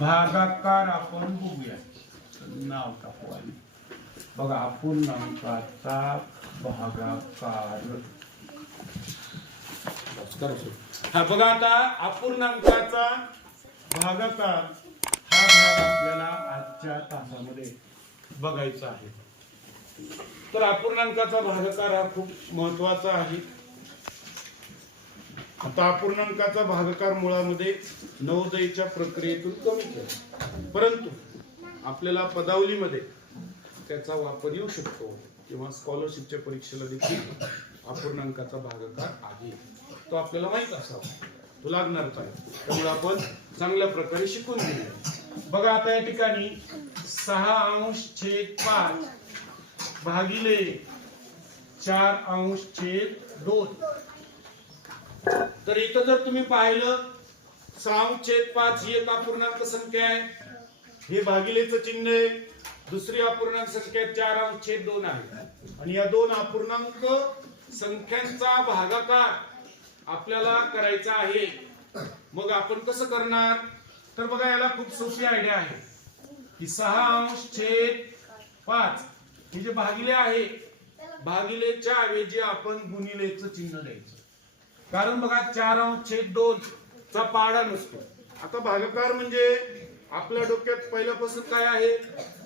भागाकार आपण बघूया. नाव टाकू आधी. बघा अपूर्णांकाचा भागाकार. हा बघा आता अपूर्णांकाचा भागाकार. हा भाग आपल्याला आजच्या तासामध्ये बघायचा आहे. तर अपूर्णांकाचा भागाकार हा खूप महत्त्वाचा आहे. आता अपूर्णांकाचा भागाकार मुळामध्ये नवोदयच्या प्रक्रियेतून कमी केला. परंतु आपल्याला पदावलीमध्ये त्याचा वापर येऊ शकतो किंवा स्कॉलरशिपच्या परीक्षेला देखील अपूर्णांकाचा भागाकार आहे. तो आपल्याला माहीत असावा. तो लागणारच आहे त्यामुळे आपण चांगल्या प्रकारे शिकून घेऊया. बघा आता या ठिकाणी सहा अंश छेद पाच भागिले चार अंश छेद दोन. तर इथं जर तुम्ही पाहिलं सहा अंश छेद पाच ही एक अपूर्णांक संख्या आहे. हे भागिलेचं चिन्ह आहे. दुसरी अपूर्णांक संख्या चार अंश छेद दोन आहे. आणि या दोन अपूर्णांक संख्यांचा भागाकार आपल्याला करायचा आहे. मग आपण कसं करणार? तर बघा याला खूप सोपी आयडिया आहे. की सहा अंश छेद पाच हे जे भागिले आहे भागिलेच्या ऐवजी आपण गुणिलेचं चिन्ह द्यायचं. कारण बघा चार अंश छेद दोन चा पाडा नसतो. आता भागाकार म्हणजे आपल्या डोक्यात पहिल्यापासून काय आहे?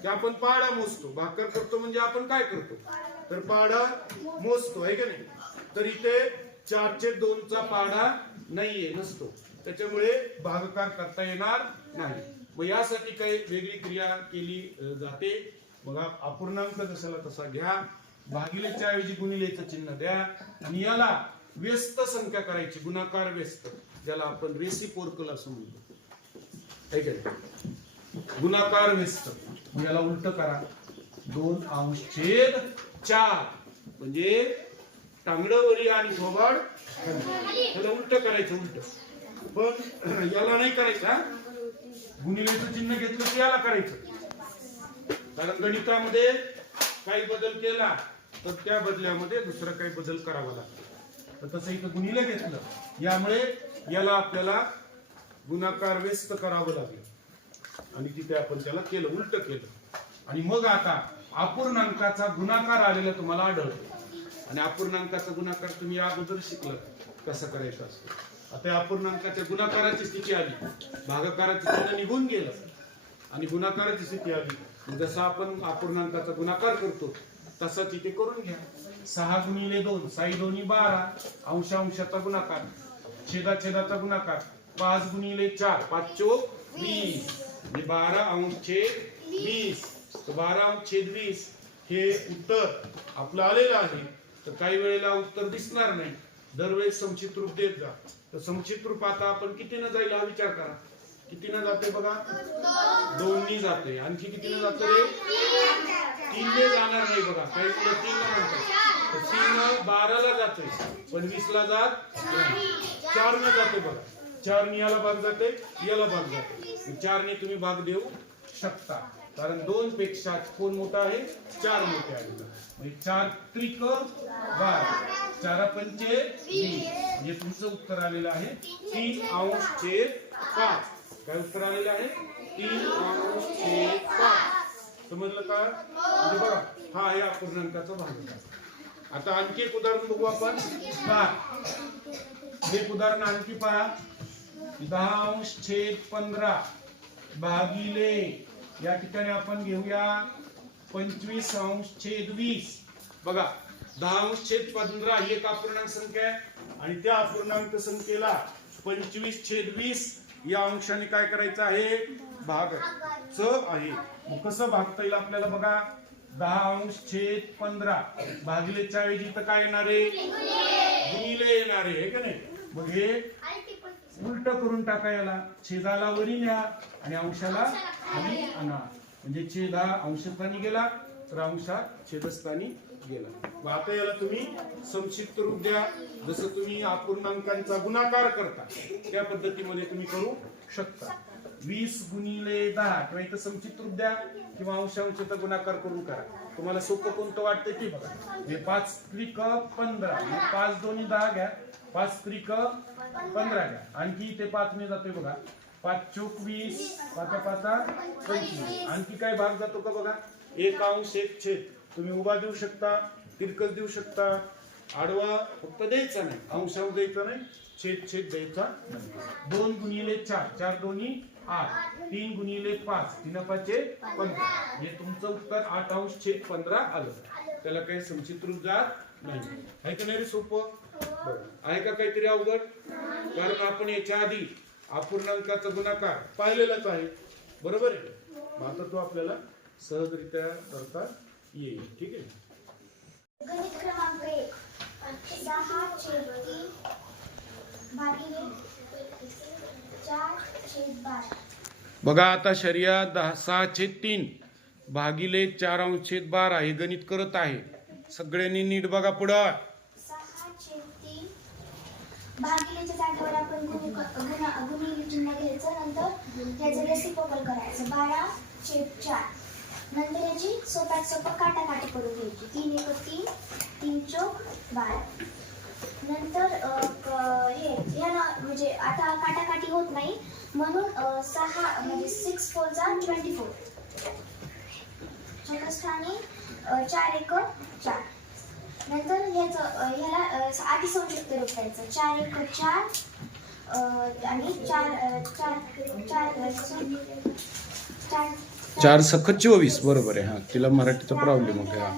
की आपण पाडा मोजतो. भाकर करतो म्हणजे आपण काय करतो? तर पाडा मोजतो आहे का नाही? तर इथे चारशे दोनचा पाडा नाहीये नसतो. त्याच्यामुळे भागाकार करता येणार नाही. मग यासाठी काही वेगळी क्रिया केली जाते. बघा अपूर्णांक जसाला तसा घ्या. भागिलेच्या ऐवजी गुणिलेचं चिन्ह द्या. आणि याला व्यस्त संख्या करायची गुणाकार व्यस्त ज्याला आपण रेसिपोर्कल असं म्हणतो. गुणाकार व्यस्त. याला उलट करा. दोन अंश छेद चार. म्हणजे टांगडवरी आणि थोबाड त्याला उलट करायचं उलट. पण याला नाही करायचं गुणिलेचं चिन्ह घेतलं की याला करायचं. कारण गणितामध्ये काही बदल केला तर त्या बदल्यामध्ये दुसरा काही बदल करावा लागतो. तर तसं इथं गुणीला घेतलं. यामुळे याला आपल्याला गुणाकार व्यस्त करावं लागलं. आणि तिथे आपण त्याला केलं उलट केलं. आणि मग आता अपूर्णांकाचा गुणाकार आलेला तुम्हाला आढळतो. आणि अपूर्णांकाचा गुणाकार तुम्ही अगोदर शिकलं कसा करायचं असतो. आता अपूर्णांकाच्या गुणाकाराची स्थिती आली. भागाकाराची चिन्ह निघून गेलं. आणि गुणाकाराची स्थिती आली. मग जसं आपण अपूर्णांकाचा गुणाकार करतो तसा तिथे करून घ्या. सहा गुणिले दोन साई दोन्ही बारा अंश अंशाचा गुणाकार छेदा छेदाचा गुणाकार पाच गुणिले चार पाच चोक वीस. बारा अंश छेद वीस. बारा अंश छेद वीस हे उत्तर आपलं आलेलं आहे. तर काही वेळेला उत्तर दिसणार नाही. दरवेळेस संचित रूप देत जा. तर संचित रूप आता आपण कितीनं जाईल हा विचार करा. कितीनं जाते बघा? दोन्ही जाते. आणखी कितीनं जाते रे? तीनने जाणार नाही बघा. काही तीन म्हणतात. तर तीन बाराला जाते पण वीसला जात. चार न जाते बघा. चार ने याला भाग जाते याला भाग जाते चारने तुम्ही भाग देऊ शकता. कारण दोन पेक्षा कोण मोठा आहे? चार मोठे आहे म्हणजे चार त्रिक बारा. चारा पंचे वीस. म्हणजे तुमचं उत्तर आलेलं आहे तीन अंश चे पाच. काय उत्तर आलेलं आहे? तीन अंश चे पाच. समजलं का? म्हणजे बघा हा आहे अपूर्णांकाचा भाग आता आणखी एक उदाहरण बघू आपण. हे एक उदाहरण आणखी पहा. दहा अंश छेद पंधरा भागिले या ठिकाणी आपण घेऊया. पंचवीस अंश छेद वीस. बघा. दहा अंश छेद पंधरा ही एक अपूर्णांक संख्या आहे. आणि त्या अपूर्णांक संख्येला पंचवीस छेद वीस या अंशाने काय करायचं आहे? भाग. च आहे. मग कसं भागता येईल आपल्याला बघा? दहा अंश छेद पंधरा. भागिले चाळीस इथं काय येणार आहे? गुणिले येणार आहे का नाही? मग हे उलट करून टाका याला. छेदाला वरी न्या आणि अंशाला खाली आणा. म्हणजे छेद हा अंशस्थानी गेला तर अंशा छेदस्थानी गेला. मग आता याला तुम्ही संक्षिप्त रूप द्या. जसं तुम्ही अपूर्णांकांचा गुणाकार करता त्या पद्धतीमध्ये तुम्ही करू शकता. वीस गुणिले दहा किंवा इथं संक्षिप्त रूप द्या किंवा अंशांशाचा गुणाकार करून करा. तुम्हाला सोपं कोणतं वाटतं ते बघा. हे पाच त्रिक पंधरा पाच दोन्ही दहा घ्या पाच त्रिक पंधरा घ्या. आणखी इथे पाच ने जातोय बघा. पाच चोक वीस पाचा पाचा पंचवीस. आणखी काय भाग जातो का बघा? एक अंश एक छेद. तुम्ही उभा देऊ शकता तिरकस देऊ शकता. आडवा फक्त द्यायचा नाही. अंशावर द्यायचा नाही छेद छेद द्यायचा दोन गुणिले चार. चार दोन्ही आठ तीन गुणिले पाच तीन पाचे पंधरा. हे तुमचं उत्तर आठ अंश छेद पंधरा आलं. त्याला काही संचित रूप जात नाही. आहे का नाही रे सोपं? आहे का काहीतरी अवघड? कारण आपण याच्या आधी अपूर्णांकाचा गुणाकार पाहिलेलाच आहे. बरोबर आहे? मग आता तो आपल्याला सहजरित्या करता येईल. ठीक आहे? गणित क्रमांक एक. दहा छेद तीन भागिले बघा आता शर्या दहा सहा छेद तीन. भागिले चार अंश छेद बारा हे गणित करत आहे. सगळ्यांनी नीट बघा पुढं. भागिलेच्या जागेवर आपण नंतर याची सोप्यात सोपं काटाकाटी करून घ्यायची. तीन एक तीन तीन चौक बारा. नंतर हे ह्याला म्हणजे आता काटाकाटी होत नाही. म्हणून सहा म्हणजे सिक्स फोर जा ट्वेंटी फोर चतुस्थानी अ, चार एक चार. नंतर ह्याचं ह्याला आधी संयुक्त रूप द्यायचं चार एक चार. आणि चार चार चार चार चार. सखत चोवीस. बरोबर आहे. हा तिला मराठीचा प्रॉब्लेम होता.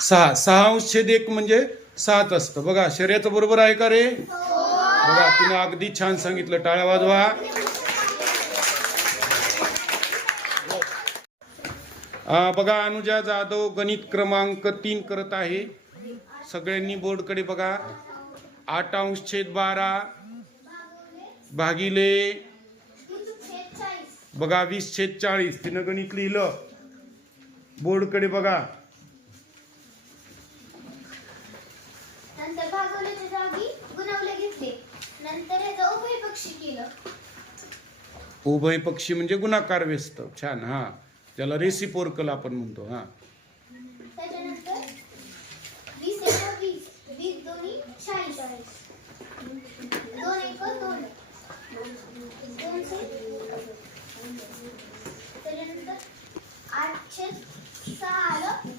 सहा सहा अंश छेद एक म्हणजे सात असतं. बघा शर्यत बरोबर आहे का रे? बघा तिनं अगदी छान सांगितलं. टाळ्या वाजवा. बघा अनुजा जाधव गणित क्रमांक तीन करत आहे. सगळ्यांनी बोर्डकडे बघा. आठ अंश छेद बारा भागिले बघा वीस छेद चाळीस. तिनं गणित लिहिलं. बोर्डकडे बघा. नंतर भागवल्याच्या जागी गुणवले घेतले. नंतर ह्याचं उभयपक्षी केलं. उभय पक्षी म्हणजे गुणाकार व्यस्त. छान हा. ज्याला रेसिपोर्कल आपण म्हणतो हा. त्याच्यानंतर वीस एक वीस. वीस दोन्ही चाळीस दोन एक दोन. दोनशे त्याच्यानंतर आठशे सहा आलं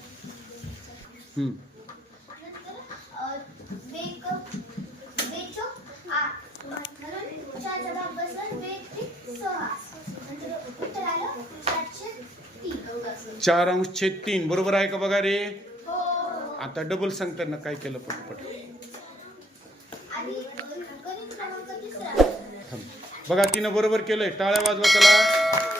हम्म. नंतर अं, बेक बेचो आठ म्हणून चारचा भाग बसला बेक त्रिक सहा नंतर उत्तर आलं सातशे तीन चार अंश छेद तीन बरोबर आहे का बघा रे? आता डबल सांगताना काय केलं पटपट? बघा तिनं बरोबर केलंय. टाळ्या वाजवा त्याला.